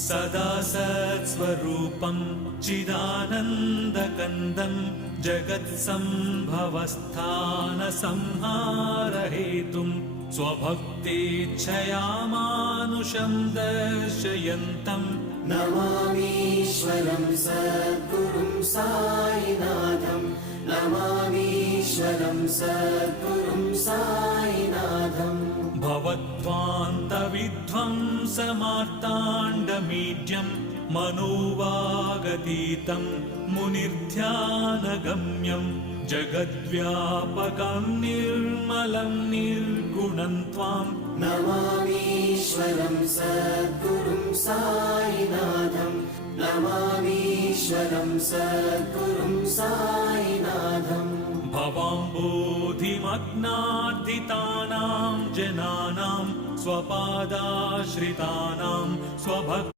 सदा सत्स्वरूपं चिदानन्दकन्दं जगत्सम्भवस्थानसंहारहेतुं स्वभक्तेच्छया मानुषं दर्शयन्तम् नमामीश्वरं सद्गुरुं साईनाथं नमामीश्वरं सद्गुरुं साईनाथम् भवद्ध्वान्तविध्वंसमार्ताण्डमीड्यं मनोवागतीतं मुनिर्ध्यानगम्यं जगद्व्यापकं निर्मलं निर्गुणं त्वां नमामीश्वरं सद्गुरुं साईनाथं नमामीश्वरं सद्गुरुं साईनाथम् भवाम्बोधिमग्नार्दितानां जनानां स्वपादाश्रितानां स्वभक्तानां